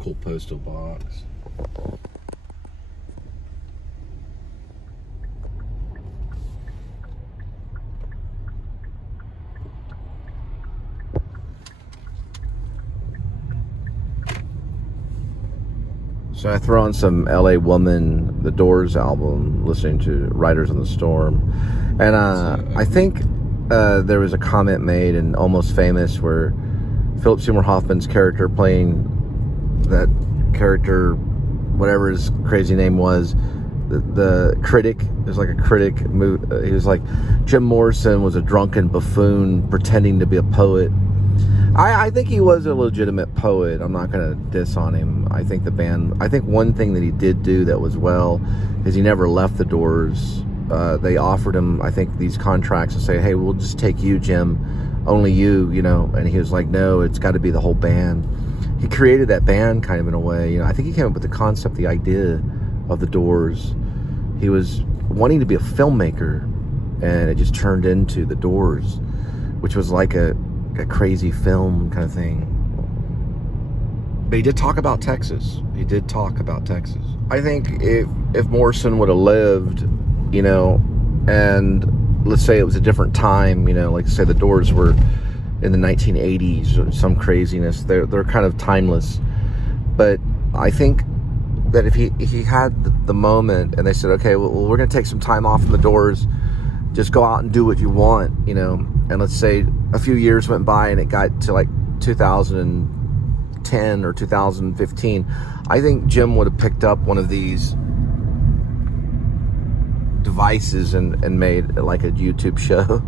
cool postal box. So I throw on some LA Woman, the Doors album, listening to Riders on the Storm. And I think there was a comment made in Almost Famous where Philip Seymour Hoffman's character playing that character, whatever his crazy name was, the critic, there's like a critic, he was like, Jim Morrison was a drunken buffoon pretending to be a poet. I think he was a legitimate poet. I'm not going to diss on him. I think one thing that he did do that was well is he never left the Doors. They offered him, I think, these contracts to say, hey, we'll just take you, Jim, only you, and he was like, no, it's got to be the whole band. He created that band kind of in a way. I think he came up with the concept, the idea of the Doors. He was wanting to be a filmmaker, and it just turned into the Doors, which was like a crazy film kind of thing. But he did talk about Texas. I think if Morrison would have lived, and let's say it was a different time, like say the Doors were in the 1980s or some craziness, they're kind of timeless. But I think that if he had the moment and they said, okay, well, we're going to take some time off from the Doors, just go out and do what you want, and let's say a few years went by and it got to like 2010 or 2015, I think Jim would have picked up one of these devices and made like a YouTube show,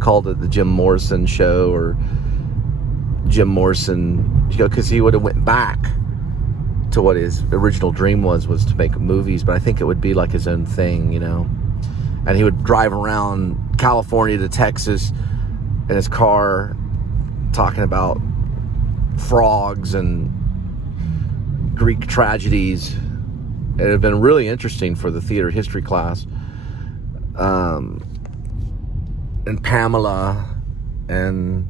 called it the Jim Morrison Show or Jim Morrison, because he would have went back to what his original dream was to make movies, but I think it would be like his own thing, and he would drive around California to Texas in his car talking about frogs and Greek tragedies. It would have been really interesting for the theater history class. And Pamela, and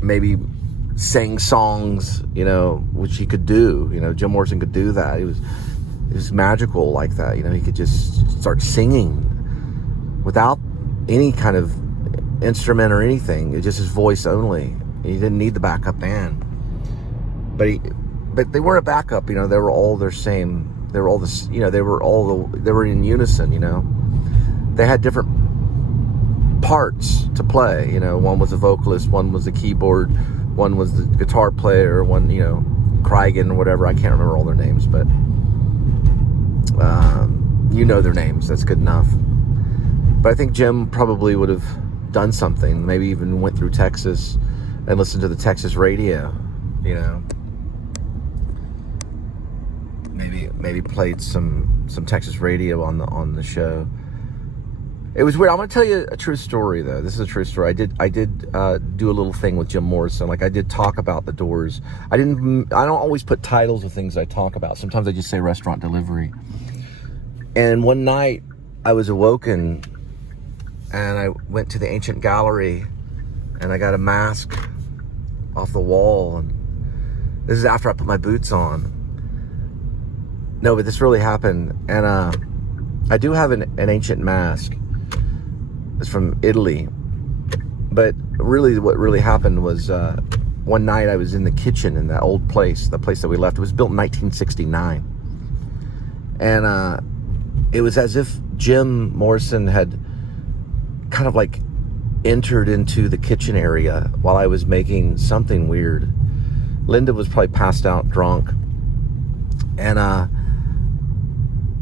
maybe sang songs, which he could do. Jim Morrison could do that. He was magical like that. He could just start singing without any kind of instrument or anything. It's just his voice only. He didn't need the backup band. But they weren't a backup. They were all their same. They were all this. They were in unison. They had different parts to play. One was a vocalist, one was a keyboard, one was the guitar player, one Craigan or whatever. I can't remember all their names, but their names. That's good enough. But I think Jim probably would have done something. Maybe even went through Texas and listened to the Texas radio. Maybe played some Texas radio on the show. It was weird. I'm going to tell you a true story, though. This is a true story. I did do a little thing with Jim Morrison. Like, I did talk about the Doors. I don't always put titles of things I talk about. Sometimes I just say restaurant delivery. And one night I was awoken and I went to the ancient gallery and I got a mask off the wall. And this is after I put my boots on. No, but this really happened. And I do have an ancient mask. It's from Italy. But really what really happened was one night I was in the kitchen in that old place, the place that we left. It was built in 1969. And it was as if Jim Morrison had kind of like entered into the kitchen area while I was making something weird. Linda was probably passed out drunk. And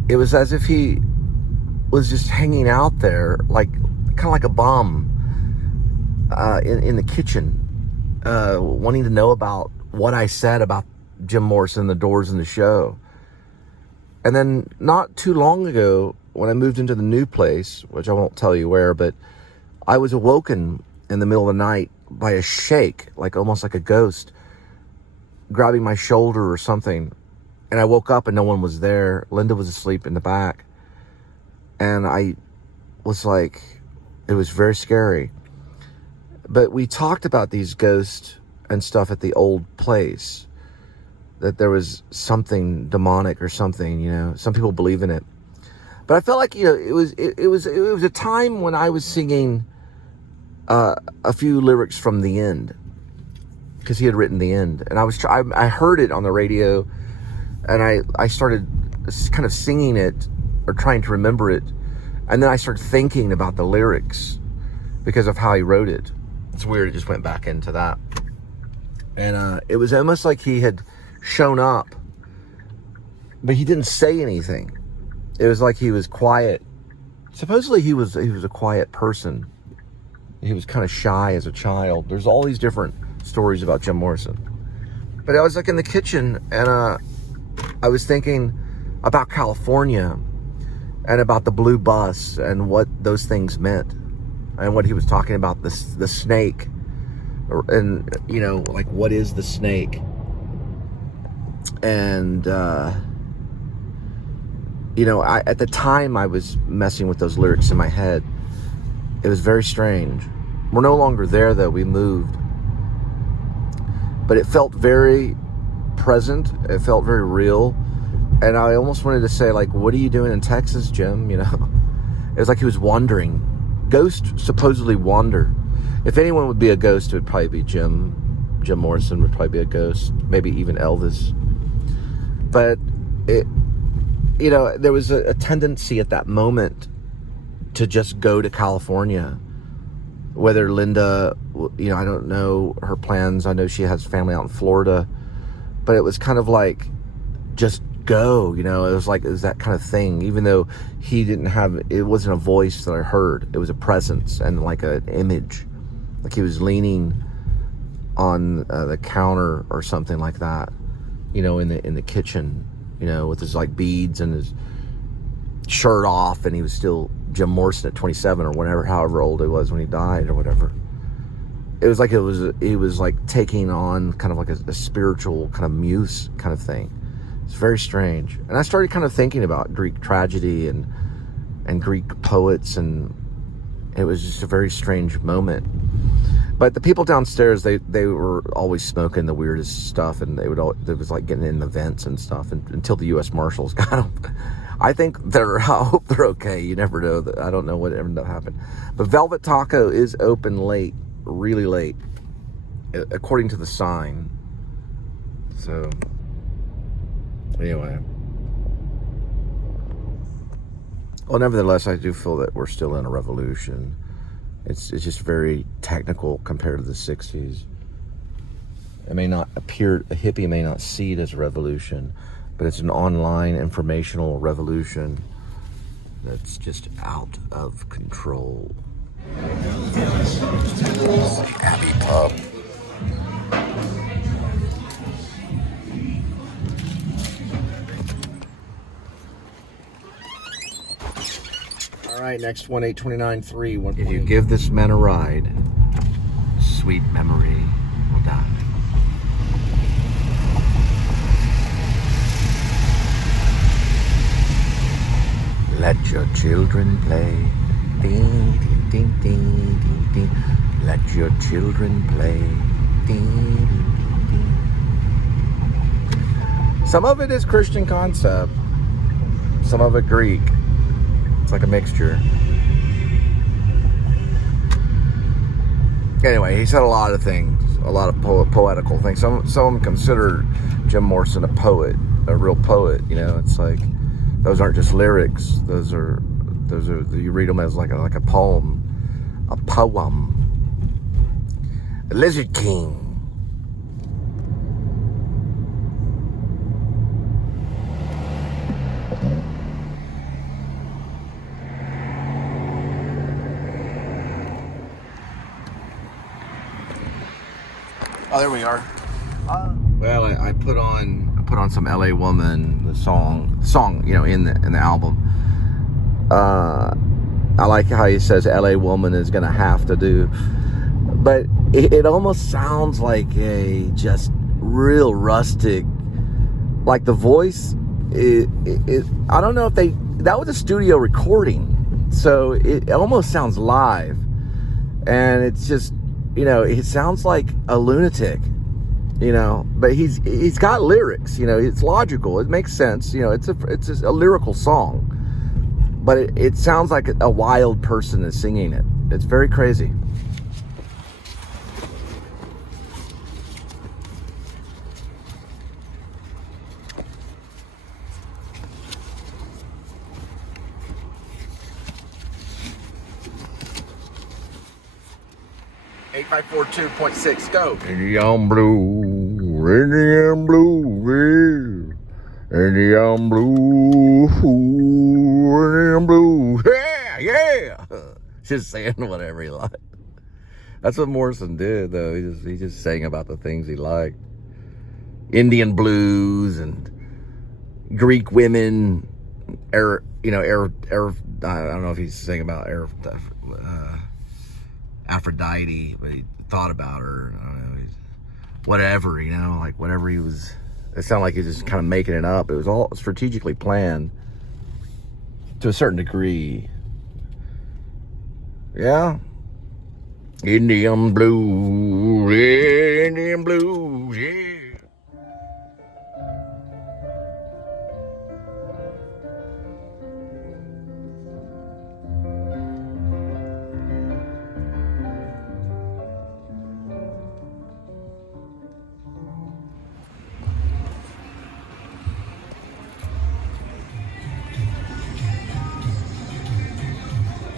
it was as if he was just hanging out there, like kind of like a bum in the kitchen, wanting to know about what I said about Jim Morrison, the Doors, and the show. And then not too long ago, when I moved into the new place, which I won't tell you where, but I was awoken in the middle of the night by a shake, like almost like a ghost, grabbing my shoulder or something. And I woke up and no one was there. Linda was asleep in the back. And I was like, it was very scary. But we talked about these ghosts and stuff at the old place. that there was something demonic or something, you know. Some people believe in it. But I felt like, you know, it was a time when I was singing a few lyrics from The End, because he had written The End, and I heard it on the radio, and I started kind of singing it or trying to remember it, and then I started thinking about the lyrics because of how he wrote it. It's weird, it just went back into that. And it was almost like he had shown up, but he didn't say anything. It was like he was quiet. Supposedly he was a quiet person. He was kind of shy as a child. There's all these different stories about Jim Morrison. But I was like in the kitchen, and I was thinking about California and about the blue bus and what those things meant, and what he was talking about, the snake, and, you know, like, what is the snake? And you know, at the time I was messing with those lyrics in my head. It was very strange. We're no longer there, though. We moved. But it felt very present. It felt very real. And I almost wanted to say, like, what are you doing in Texas, Jim? You know, it was like he was wandering. Ghosts supposedly wander. If anyone would be a ghost, it would probably be Jim. Jim Morrison would probably be a ghost. Maybe even Elvis. But it, you know, there was a tendency at that moment to just go to California. Whether Linda, you know, I don't know her plans. I know she has family out in Florida. But it was kind of like, just go, you know. It was that kind of thing. Even though he didn't have, it wasn't a voice that I heard. It was a presence and like an image. Like he was leaning on the counter or something like that, you know, in the kitchen, you know, with his like beads and his shirt off, and he was still Jim Morrison at 27 or whatever, however old he was when he died or whatever. It was like he was like taking on kind of like a spiritual kind of muse kind of thing. It's very strange. And I started kind of thinking about Greek tragedy and Greek poets, and it was just a very strange moment. But the people downstairs, they were always smoking the weirdest stuff, and it was like getting in the vents and stuff, until the U.S. Marshals got them. I hope they're okay. You never know. I don't know what ended up happening. But Velvet Taco is open late, really late, according to the sign. So, anyway. Well, nevertheless, I do feel that we're still in a revolution. It's just very technical compared to the 60s. It may not appear, a hippie may not see it as a revolution, but it's an online informational revolution that's just out of control. Happy pup. All right, next one, 829.3. If you give this man a ride, sweet memory will die. Let your children play. Ding, ding, ding, ding, ding, ding. Let your children play. Ding, ding, ding, ding. Some of it is Christian concept. Some of it Greek. It's like a mixture. Anyway, he said a lot of things, a lot of poetical things. Some of them consider Jim Morrison a poet, a real poet. You know, it's like those aren't just lyrics. Those are you read them as like a poem, a poem. The Lizard King. Oh, there we are. Well, I put on some L.A. Woman, the song, you know, in the album. I like how he says L.A. Woman is gonna have to do, but it almost sounds like a just real rustic, like the voice. I don't know if that was a studio recording, so it almost sounds live, and it's just, you know, it sounds like a lunatic. you know, but he's got lyrics, you know, it's logical, it makes sense, you know, it's a lyrical song, but it sounds like a wild person is singing it. It's very crazy. Eight five 2.6, go. Indian blue, Indian blue, Indian blue, Indian blue, yeah. Just saying whatever he liked. That's what Morrison did, though. He just sang about the things he liked. Indian blues and Greek women, I don't know if he's saying about Aphrodite, but he thought about her. I don't know, whatever, you know, like whatever he was. It sounded like he was just kind of making it up. It was all strategically planned to a certain degree. Yeah. Indian blues, Indian blues, yeah.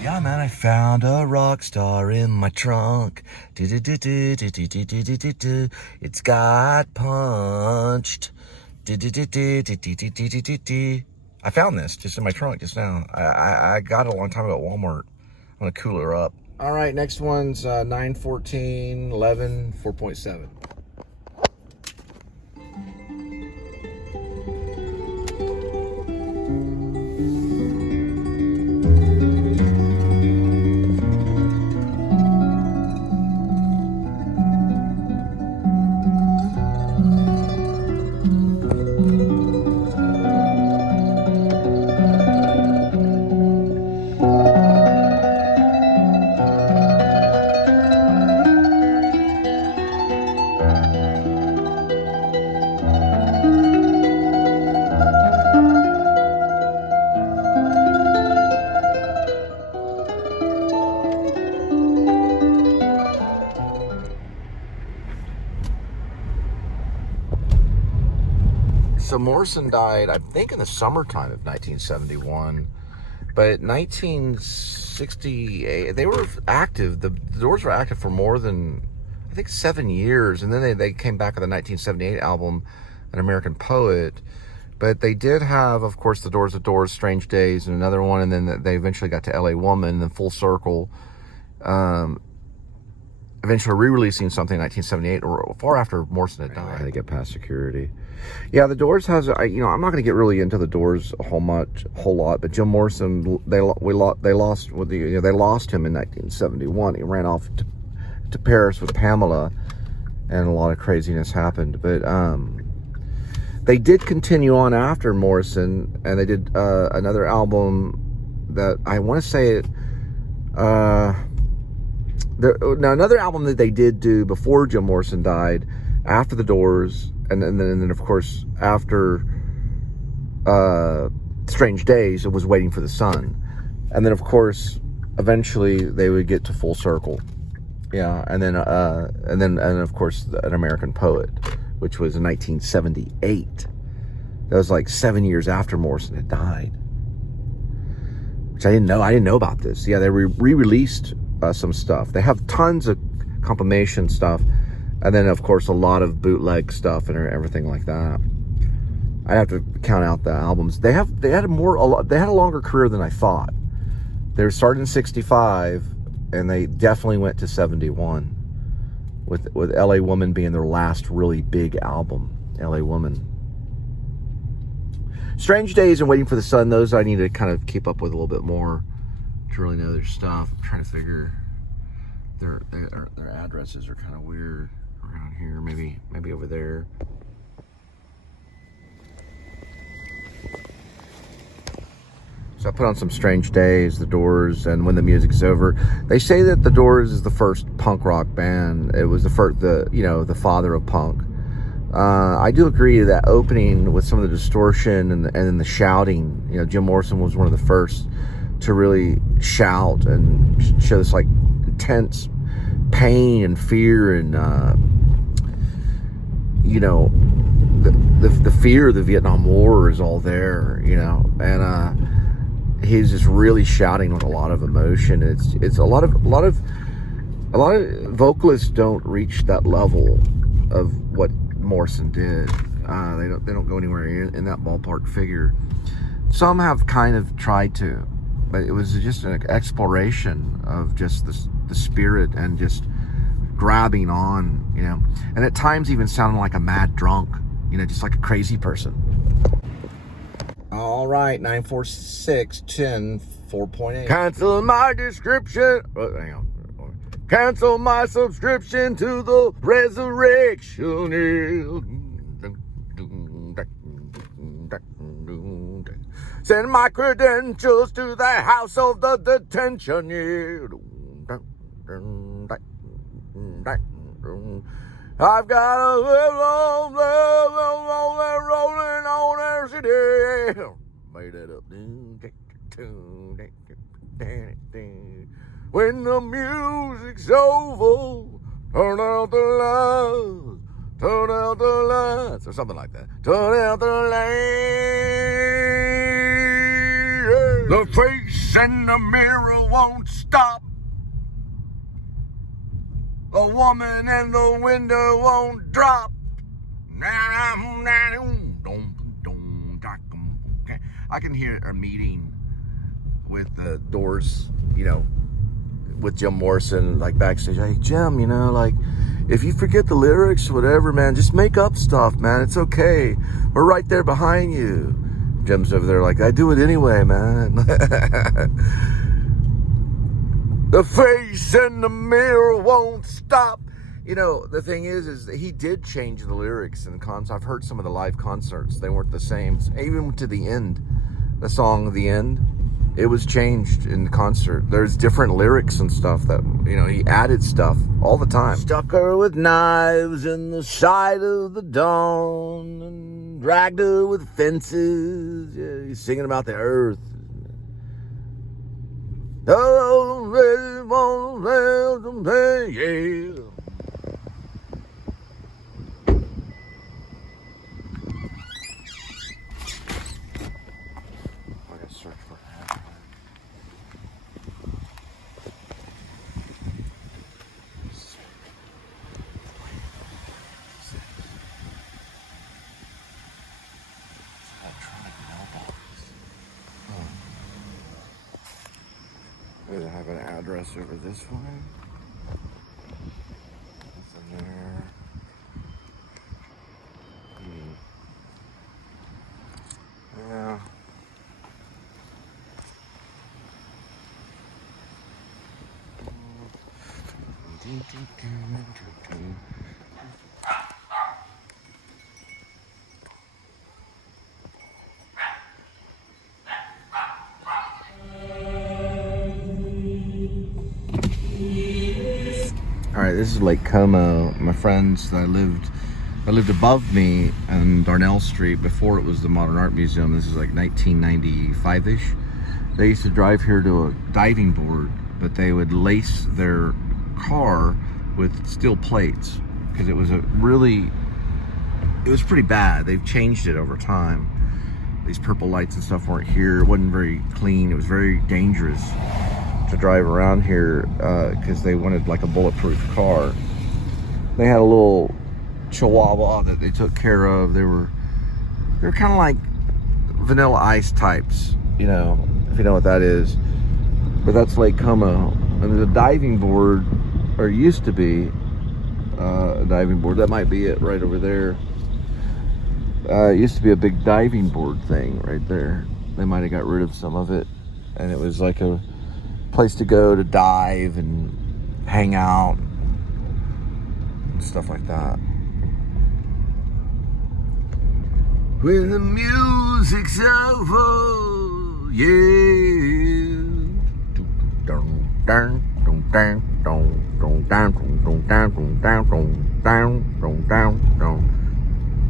Yeah, man, I found a rock star in my trunk. It's got punched. I found this just in my trunk just now. I got it a long time ago at Walmart. I'm gonna cool her up. All right, next one's 914 11 4.7. So Morrison died, I think, in the summertime of 1971. But 1968, they were active. The Doors were active for more than, I think, 7 years. And then they came back with the 1978 album, An American Poet. But they did have, of course, The Doors, Strange Days, and another one. And then they eventually got to L.A. Woman, and then Full Circle. Eventually re-releasing something in 1978, or far after Morrison had died. I had to get past security. Yeah, the Doors has, I'm not going to get really into the Doors a whole lot, but Jim Morrison, they lost him in 1971. He ran off to Paris with Pamela, and a lot of craziness happened. But they did continue on after Morrison, and they did another album that I want to say it. Now, another album that they did do before Jim Morrison died, after the Doors, and then of course after Strange Days, it was Waiting for the Sun, and then of course eventually they would get to Full Circle, yeah, and then of course An American Poet, which was in 1978. That was like 7 years after Morrison had died, which I didn't know about this. Yeah, they re-released some stuff. They have tons of compilation stuff, and then of course a lot of bootleg stuff and everything like that. I'd have to count out the albums. They had a longer career than I thought. They started in 65, and they definitely went to 71, with L.A. Woman being their last really big album. L.A. Woman. Strange Days and Waiting for the Sun, those I need to kind of keep up with a little bit more to really know their stuff. I'm trying to figure their addresses are kind of weird around here. Maybe over there. So I put on some Strange Days, The Doors, and When the Music's Over. They say that The Doors is the first punk rock band. It was the father of punk. I do agree that opening with some of the distortion and then the shouting. You know, Jim Morrison was one of the first to really shout and show this like intense pain and fear and you know, the fear of the Vietnam War is all there, you know, and he's just really shouting with a lot of emotion. It's a lot of vocalists don't reach that level of what Morrison did. They don't go anywhere in that ballpark figure. Some have kind of tried to, but it was just an exploration of just the spirit and just grabbing on, you know, and at times even sounding like a mad drunk, you know, just like a crazy person. All right, 946-10 4.8. Cancel my description. Hang on. Cancel my subscription to the resurrection. Send my credentials to the house of the detention. I've got a little rolling on our city. Made it up. When the music's over, turn out the lights, turn out the lights, or something like that. Turn out the lights. The face in the mirror won't stop. The woman in the window won't drop. I can hear a meeting with the Doors, you know, with Jim Morrison, like backstage. Hey, Jim, you know, like, if you forget the lyrics, whatever, man, just make up stuff, man. It's okay. We're right there behind you. Jim's over there like, I do it anyway, man. The face in the mirror won't stop. You know, the thing is that he did change the lyrics in concerts. I've heard some of the live concerts. They weren't the same. Even to the end, the song The End, it was changed in the concert. There's different lyrics and stuff that, you know, he added stuff all the time. Stuck her with knives in the side of the dawn and dragged her with fences. Yeah, he's singing about the earth. Oh, yeah. I have an address over this way. What's in there? Yeah. All right, this is Lake Como. My friends that lived above me on Darnell Street before it was the Modern Art Museum. This is like 1995-ish. They used to drive here to a diving board, but they would lace their car with steel plates because it was pretty bad. They've changed it over time. These purple lights and stuff weren't here. It wasn't very clean. It was very dangerous to drive around here because they wanted like a bulletproof car. They had a little Chihuahua that they took care of. They were kind of like Vanilla Ice types, you know, if you know what that is. But that's Lake Como. And there's a diving board, or used to be a diving board. That might be it right over there. It used to be a big diving board thing right there. They might have got rid of some of it, and it was like a place to go to dive and hang out and stuff like that. When the music's over, yeah.